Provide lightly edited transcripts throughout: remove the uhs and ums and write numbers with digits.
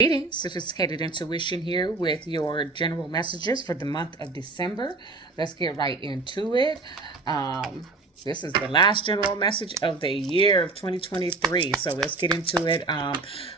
Reading Sophisticated Intuition here with your general messages for the month of December. Let's get right into it. This is the last general message of the year of 2023. So let's get into it.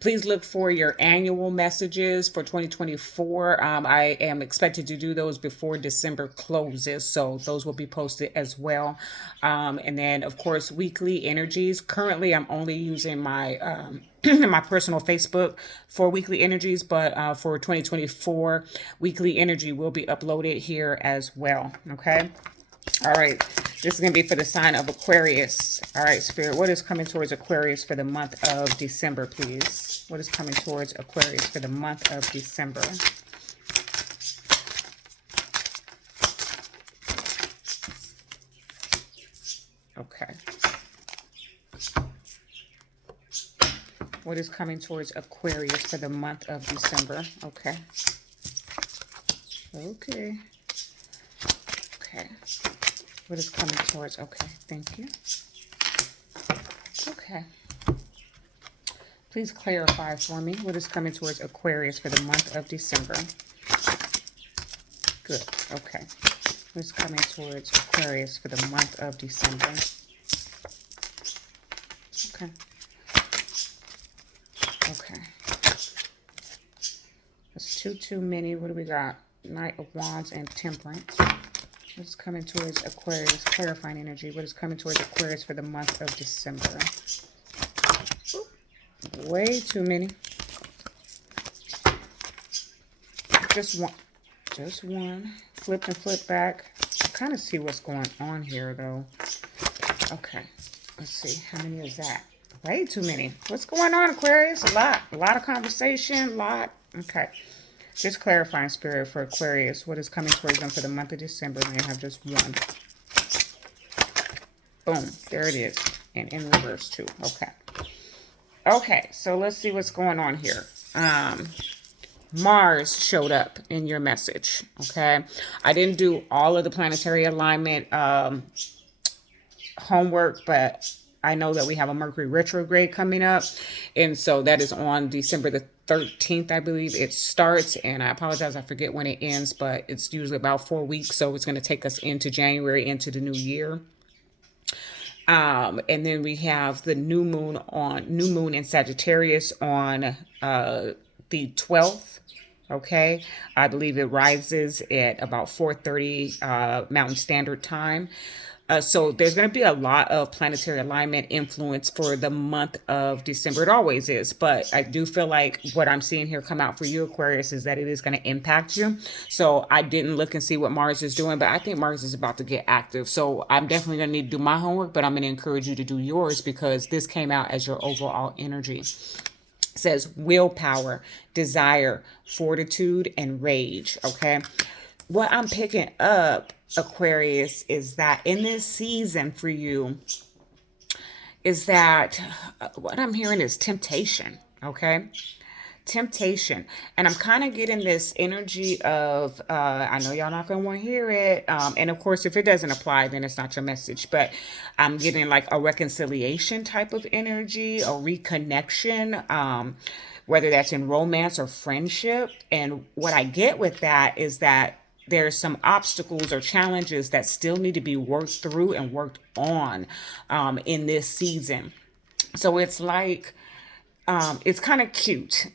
Please look for your annual messages for 2024. I am expected to do those before December closes. So those will be posted as well. And then, of course, weekly energies. Currently, I'm only using my my personal Facebook for weekly energies, but for 2024, weekly energy will be uploaded here as well. Okay. All right. This is going to be for the sign of Aquarius. All right, Spirit, what is coming towards Aquarius for the month of December, please? What is coming towards Aquarius for the month of December? Okay. What is coming towards Aquarius for the month of December? Okay. Okay. Okay. What is coming towards? Okay. Thank you. Okay. Please clarify for me what is coming towards Aquarius for the month of December. Good. Okay. What is coming towards Aquarius for the month of December? Okay. Okay. That's too many. What do we got? Knight of Wands and Temperance. What's coming towards Aquarius? Clarifying energy. What is coming towards Aquarius for the month of December? Way too many. Just one. Just one. Flip and flip back. I kind of see what's going on here, though. Okay. Let's see. How many is that? Way too many. What's going on, Aquarius? A lot. A lot of conversation. A lot. Okay. Just clarifying, Spirit, for Aquarius. What is coming towards them for the month of December? May have just one. Boom. There it is. And in reverse, too. Okay. Okay. So let's see what's going on here. Mars showed up in your message. Okay. I didn't do all of the planetary alignment homework, but I know that we have a Mercury retrograde coming up. And so that is on December the 13th, I believe it starts. And I apologize, I forget when it ends, but it's usually about 4 weeks. So it's going to take us into January, into the new year. And then we have the new moon in Sagittarius on the 12th. Okay. I believe it rises at about 4:30 Mountain Standard Time. So there's going to be a lot of planetary alignment influence for the month of December. It always is. But I do feel like what I'm seeing here come out for you, Aquarius, is that it is going to impact you. So I didn't look and see what Mars is doing, but I think Mars is about to get active. So I'm definitely going to need to do my homework, but I'm going to encourage you to do yours because this came out as your overall energy. It says willpower, desire, fortitude, and rage. Okay. What I'm picking up, Aquarius, is that in this season for you, is that what I'm hearing is temptation. Okay. Temptation. And I'm kind of getting this energy of, I know y'all not going to want to hear it. And of course, if it doesn't apply, then it's not your message. But I'm getting like a reconciliation type of energy, a reconnection, whether that's in romance or friendship. And what I get with that is that there's some obstacles or challenges that still need to be worked through and worked on in this season. So it's like, it's kind of cute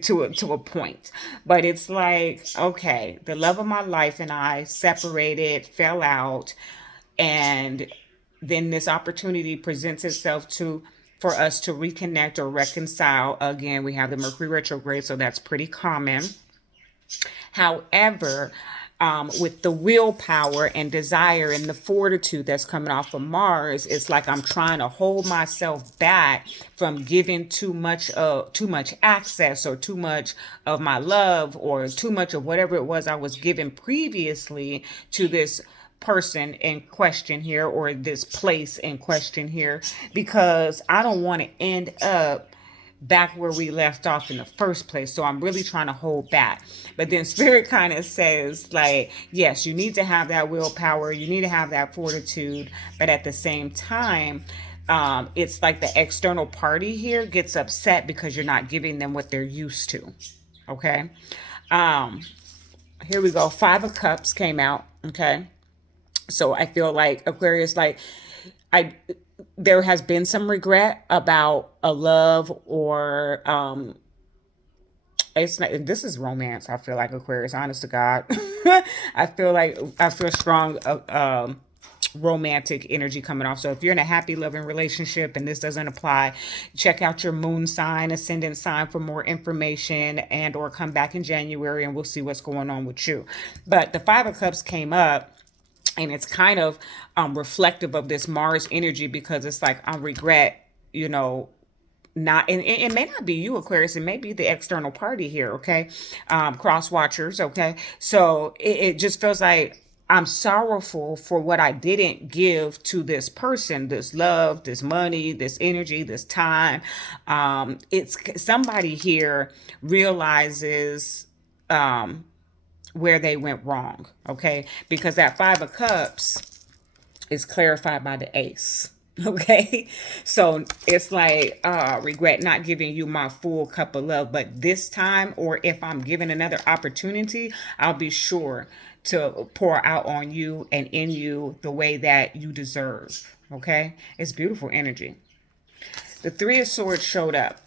to a point, but it's like, okay, the love of my life and I separated, fell out, and then this opportunity presents itself for us to reconnect or reconcile. Again, we have the Mercury retrograde, so that's pretty common. However, with the willpower and desire and the fortitude that's coming off of Mars, it's like I'm trying to hold myself back from giving too much access or too much of my love or too much of whatever it was I was given previously to this person in question here or this place in question here, because I don't want to end up back where we left off in the first place. So I'm really trying to hold back. But then Spirit kind of says, like, yes, you need to have that willpower. You need to have that fortitude. But at the same time, it's like the external party here gets upset because you're not giving them what they're used to. Okay. Um, Here we go. Five of Cups came out. Okay. So I feel like Aquarius, like I, there has been some regret about a love or it's not, this is romance. I feel like Aquarius, honest to God. I feel strong romantic energy coming off. So if you're in a happy loving relationship and this doesn't apply, check out your moon sign, ascendant sign for more information, and or come back in January and we'll see what's going on with you. But the Five of Cups came up, and it's kind of reflective of this Mars energy, because it's like I regret, you know, not, and it may not be you, Aquarius, it may be the external party here. Okay. Cross watchers. Okay. So it just feels like I'm sorrowful for what I didn't give to this person, this love, this money, this energy, this time. It's somebody here realizes where they went wrong. Okay. Because that Five of Cups is clarified by the Ace. Okay. So it's like regret not giving you my full cup of love, but this time, or if I'm given another opportunity, I'll be sure to pour out on you and in you the way that you deserve. Okay. It's beautiful energy. The Three of Swords showed up.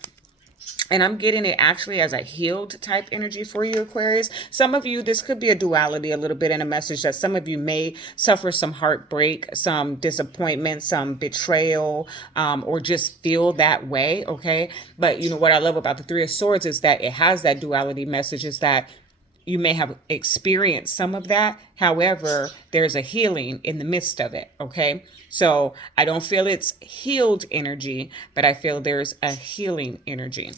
And I'm getting it actually as a healed type energy for you, Aquarius. Some of you, this could be a duality a little bit, in a message that some of you may suffer some heartbreak, some disappointment, some betrayal, or just feel that way. Okay. But you know what I love about the Three of Swords is that it has that duality message, is that you may have experienced some of that. However, there's a healing in the midst of it. Okay. So I don't feel it's healed energy, but I feel there's a healing energy.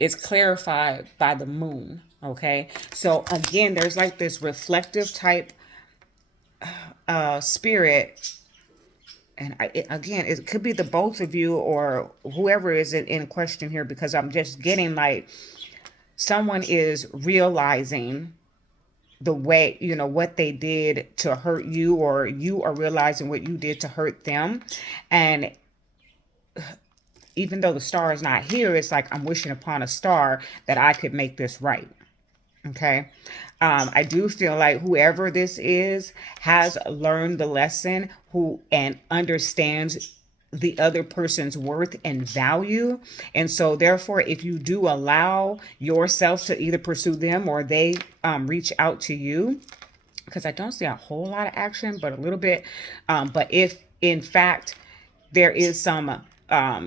It's clarified by the moon. Okay. So again, there's like this reflective type spirit. And again, it could be the both of you or whoever is in question here, because I'm just getting like someone is realizing the way, you know, what they did to hurt you, or you are realizing what you did to hurt them. And even though the star is not here, it's like I'm wishing upon a star that I could make this right. Okay. I do feel like whoever this is has learned the lesson, who and understands the other person's worth and value. And so therefore, if you do allow yourself to either pursue them or they reach out to you, because I don't see a whole lot of action, but a little bit. But if in fact there is some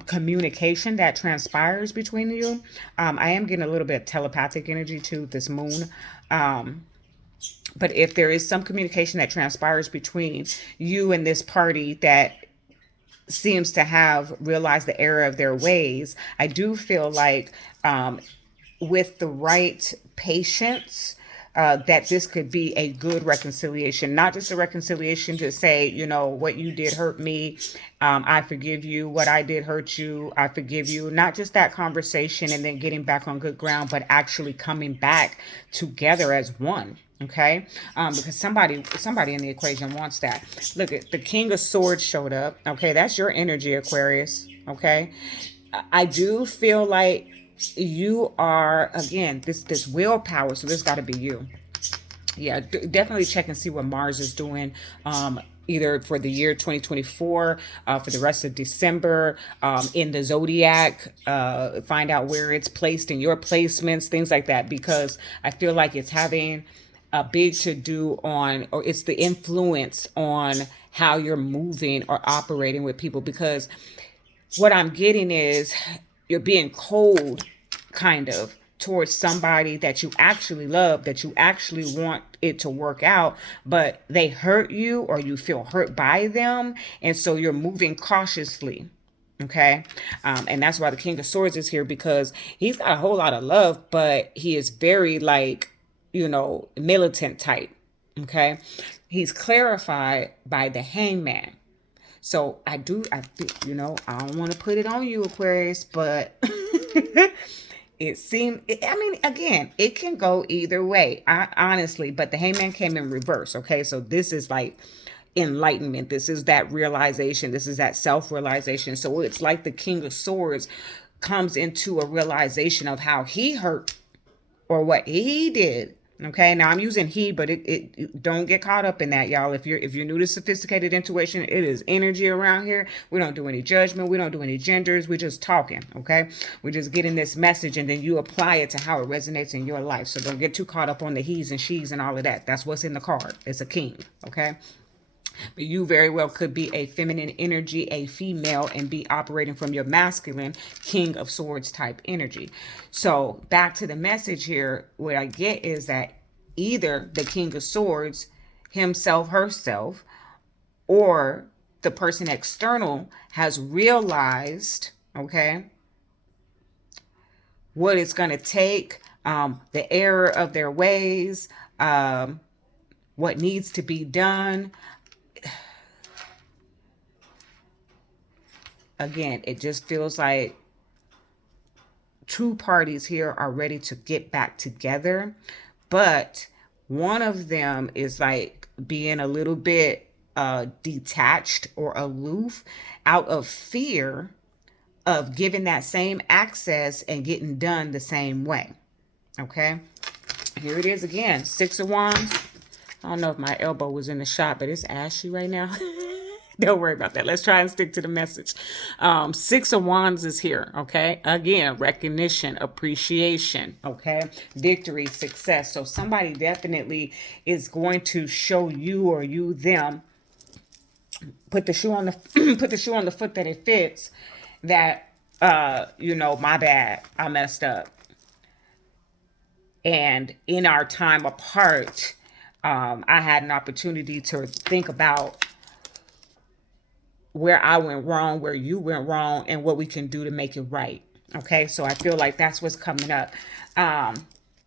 communication that transpires between you, I am getting a little bit of telepathic energy to this moon. But if there is some communication that transpires between you and this party that seems to have realized the error of their ways, I do feel like with the right patience, that this could be a good reconciliation, not just a reconciliation to say, you know, what you did hurt me. I forgive you. What I did hurt you. I forgive you. Not just that conversation and then getting back on good ground, but actually coming back together as one. Okay. Because somebody in the equation wants that. Look at the King of Swords showed up. Okay. That's your energy, Aquarius. Okay. I do feel like you are, again, this willpower. So this got to be you. Yeah, definitely check and see what Mars is doing. Either for the year 2024, for the rest of December, in the zodiac, find out where it's placed in your placements, things like that, because I feel like it's having a big to do on, or it's the influence on how you're moving or operating with people. Because what I'm getting is you're being cold, kind of, towards somebody that you actually love, that you actually want it to work out, but they hurt you or you feel hurt by them. And so you're moving cautiously. Okay. And that's why the King of Swords is here, because he's got a whole lot of love, but he is very like, you know, militant type. Okay. He's clarified by the Hangman. So I you know, I don't want to put it on you, Aquarius, but it seemed, I mean, again, it can go either way, honestly, but the Hangman came in reverse. Okay. So this is like, enlightenment. This is that realization. This is that self-realization. So it's like the King of Swords comes into a realization of how he hurt or what he did. Okay, now I'm using he, but it don't get caught up in that, y'all. If you're new to sophisticated intuition, it is energy around here. We don't do any judgment. We don't do any genders. We're just talking. Okay, we're just getting this message, and then you apply it to how it resonates in your life. So don't get too caught up on the he's and she's and all of that. That's what's in the card. It's a king. Okay. But you very well could be a feminine energy, a female, and be operating from your masculine King of Swords type energy. So back to the message here, what I get is that either the King of Swords, himself, herself, or the person external has realized, okay, what it's going to take, the error of their ways, what needs to be done. Again, it just feels like two parties here are ready to get back together, but one of them is like being a little bit detached or aloof out of fear of giving that same access and getting done the same way. Okay, here it is again, Six of Wands. I don't know if my elbow was in the shot, but it's ashy right now. Don't worry about that. Let's try and stick to the message. Six of Wands is here. Okay. Again, recognition, appreciation. Okay. Victory, success. So somebody definitely is going to show you or you them. Put the shoe on the put the shoe on the foot that it fits. That my bad. I messed up. And in our time apart, I had an opportunity to think about where I went wrong, where you went wrong, and what we can do to make it right. Okay, so I feel like that's what's coming up.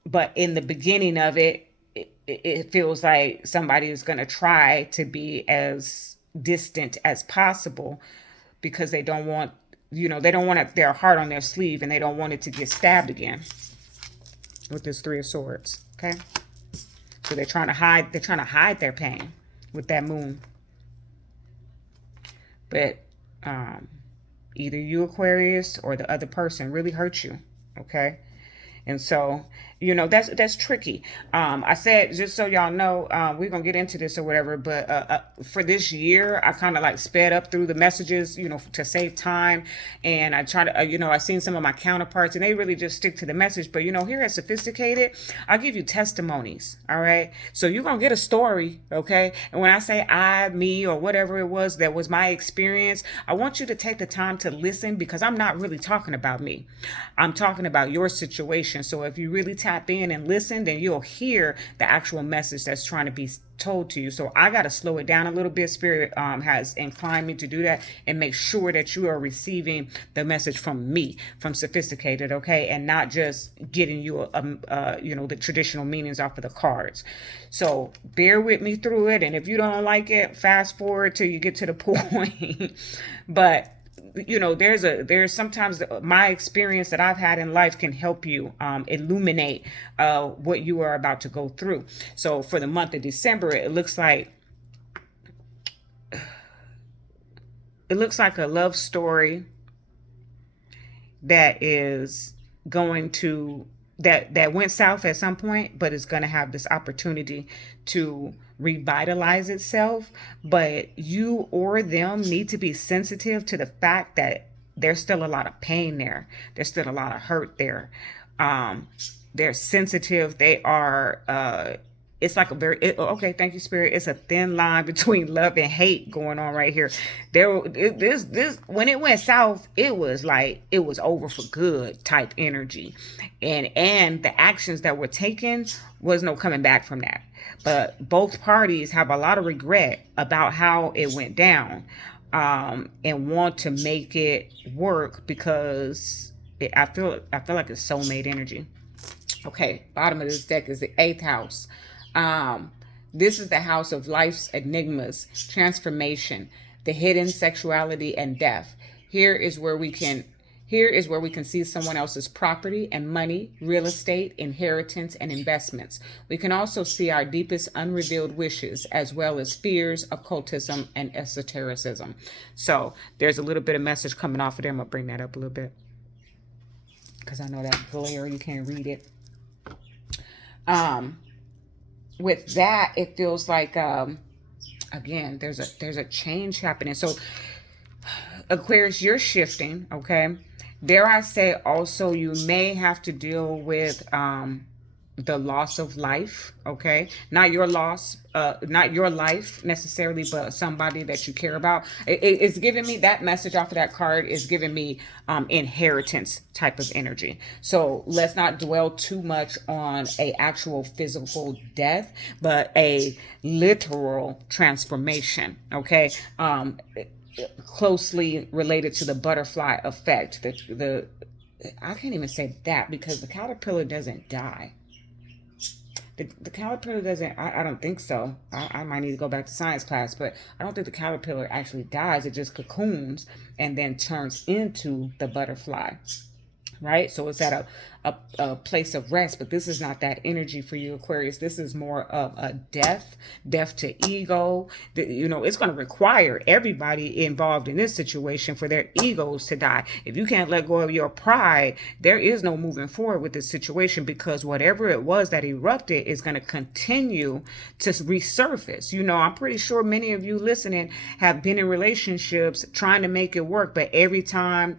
But in the beginning of it feels like somebody is going to try to be as distant as possible because they don't want, they don't want their heart on their sleeve, and they don't want it to get stabbed again with this Three of Swords. Okay, so they're trying to hide their pain with that moon. But either you, Aquarius, or the other person really hurt you. Okay. And so, that's tricky. I said, just so y'all know, we're going to get into this or whatever, but for this year, I kind of like sped up through the messages, to save time. And I try to, I've seen some of my counterparts and they really just stick to the message. But, here at Sophisticated, I'll give you testimonies. All right. So you're going to get a story. Okay. And when I say I, me, or whatever it was that was my experience, I want you to take the time to listen, because I'm not really talking about me. I'm talking about your situation. So if you really tap in and listen, then you'll hear the actual message that's trying to be told to you. So I got to slow it down a little bit. Spirit has inclined me to do that and make sure that you are receiving the message from me, from Sophisticated, okay, and not just getting you the traditional meanings off of the cards. So bear with me through it, and if you don't like it, fast forward till you get to the point. But there's sometimes my experience that I've had in life can help you illuminate what you are about to go through. So for the month of December, it looks like a love story that is going to that went south at some point, but it's going to have this opportunity to revitalize itself. But you or them need to be sensitive to the fact that there's still a lot of pain there. There's still a lot of hurt there. They're sensitive. They are, it's like okay, thank you, Spirit. It's a thin line between love and hate going on right here. This when it went south, it was like it was over for good type energy, and the actions that were taken was no coming back from that. But both parties have a lot of regret about how it went down, and want to make it work because I feel like it's soulmate energy. Okay, bottom of this deck is the 8th house. This is the house of life's enigmas, transformation, the hidden sexuality, and death. Here is where we can Here is where we can see someone else's property and money, real estate, inheritance, and investments. We can also see our deepest unrevealed wishes, as well as fears, occultism, and esotericism. So there's a little bit of message coming off of there. I'm going to bring that up a little bit because I know that glare, you can't read it. With that, it feels like, again, there's a change happening. So Aquarius, you're shifting, okay? Dare I say also you may have to deal with the loss of life, okay? Not your loss, not your life necessarily, but somebody that you care about. It's giving me, that message off of that card is giving me inheritance type of energy. So let's not dwell too much on a actual physical death, but a literal transformation, okay? Closely related to the butterfly effect. The I can't even say that because the caterpillar doesn't die. The caterpillar doesn't, I don't think so. I might need to go back to science class, but I don't think the caterpillar actually dies. It just cocoons and then turns into the butterfly. Right? So it's at a place of rest, but this is not that energy for you, Aquarius. This is more of a death to ego. It's going to require everybody involved in this situation for their egos to die. If you can't let go of your pride, there is no moving forward with this situation, because whatever it was that erupted is going to continue to resurface. I'm pretty sure many of you listening have been in relationships trying to make it work, but every time,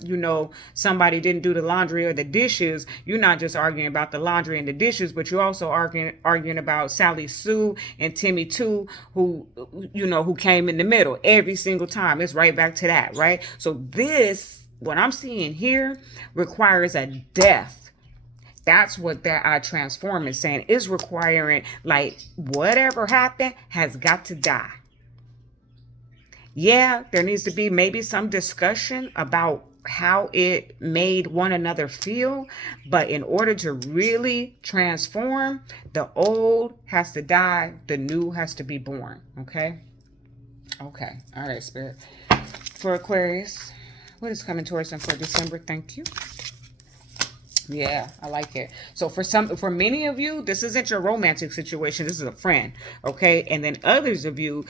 somebody didn't do the laundry or the dishes, you're not just arguing about the laundry and the dishes, but you're also arguing about Sally Sue and Timmy too, who came in the middle every single time. It's right back to that, right? So this, what I'm seeing here, requires a death. That's what that I transform is saying. Is requiring, like, whatever happened has got to die. Yeah, there needs to be maybe some discussion about how it made one another feel, but in order to really transform, the old has to die, the new has to be born. Okay. All right, Spirit. For Aquarius, what is coming towards them for December? Thank you. Yeah, I like it. So for many of you, this isn't your romantic situation. This is a friend. Okay. And then others of you,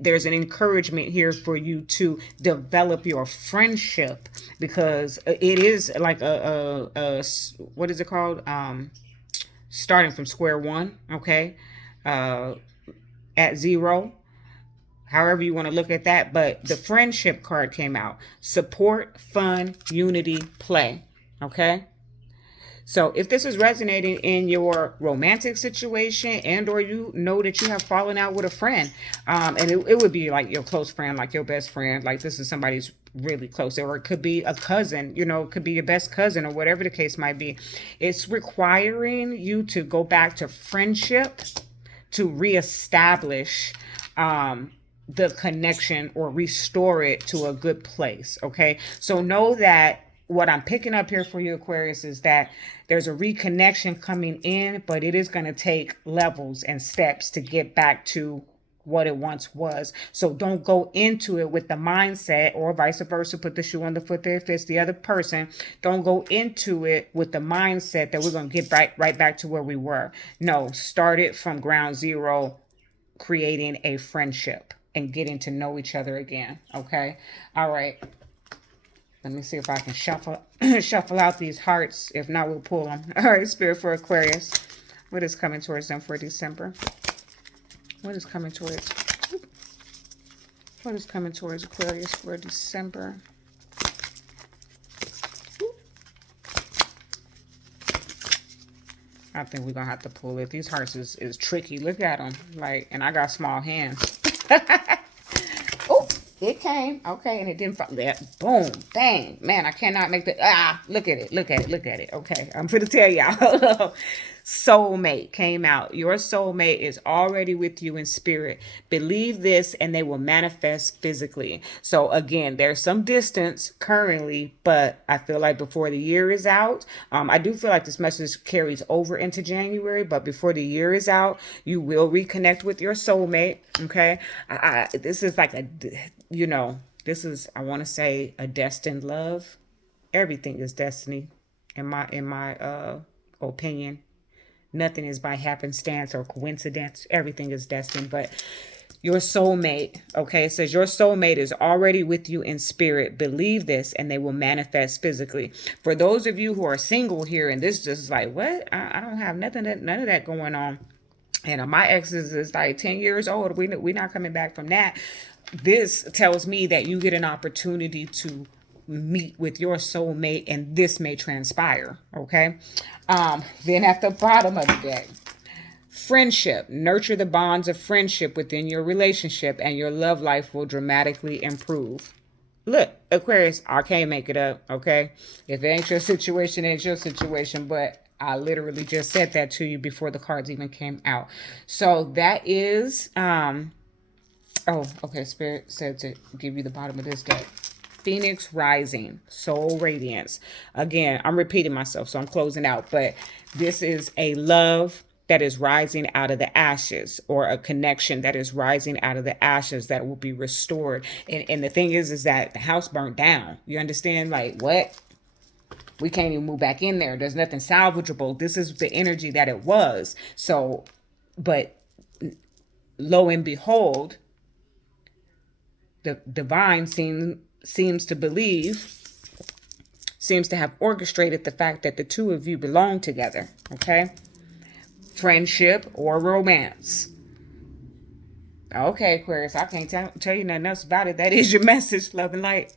there's an encouragement here for you to develop your friendship, because it is like a what is it called? Starting from square one, okay? At zero, however you want to look at that. But the friendship card came out. Support, fun, unity, play, okay? So if this is resonating in your romantic situation, and or you know that you have fallen out with a friend, and it would be like your close friend, like your best friend, like this is somebody's really close, or it could be a cousin, it could be your best cousin, or whatever the case might be. It's requiring you to go back to friendship to reestablish the connection or restore it to a good place, okay? So know that what I'm picking up here for you, Aquarius, is that there's a reconnection coming in, but it is going to take levels and steps to get back to what it once was. So don't go into it with the mindset, or vice versa, put the shoe on the foot there if it's the other person. Don't go into it with the mindset that we're going to get right back to where we were. No, start it from ground zero, creating a friendship and getting to know each other again. Okay. All right. Let me see if I can shuffle out these hearts. If not, we'll pull them. All right, Spirit, for Aquarius. What is coming towards them for December? What is coming towards Aquarius for December? I think we're going to have to pull it. These hearts is tricky. Look at them. And I got small hands. Oh, it came. Okay, and it didn't fall. Boom. Bang. Man, I cannot make the... look at it. Okay, I'm going to tell y'all. Soulmate came out. Your soulmate is already with you in spirit. Believe this and they will manifest physically. So again, there's some distance currently, but I feel like before the year is out, I do feel like this message carries over into January, but before the year is out, you will reconnect with your soulmate. Okay. This is like This is, I want to say, a destined love. Everything is destiny, in my opinion. Nothing is by happenstance or coincidence. Everything is destined. But your soulmate, okay, it says your soulmate is already with you in spirit. Believe this and they will manifest physically. For those of you who are single here, and this just like, what? I don't have none of that going on. And my ex is like 10 years old. We're not coming back from that. This tells me that you get an opportunity to meet with your soulmate, and this may transpire. Okay. Then at the bottom of the deck, friendship. Nurture the bonds of friendship within your relationship, and your love life will dramatically improve. Look, Aquarius, I can't make it up, okay? If it ain't your situation, it ain't your situation. But I literally just said that to you before the cards even came out. So that is, oh, okay, Spirit said to give you the bottom of this deck. Phoenix Rising, Soul Radiance. Again, I'm repeating myself, so I'm closing out. But this is a love that is rising out of the ashes, or a connection that is rising out of the ashes that will be restored. And the thing is that the house burnt down. You understand? Like, what? We can't even move back in there. There's nothing salvageable. This is the energy that it was. So, but lo and behold, the divine seems to have orchestrated the fact that the two of you belong together. Okay. Friendship or romance. Okay, Aquarius, I can't tell you nothing else about it. That is your message, love and light.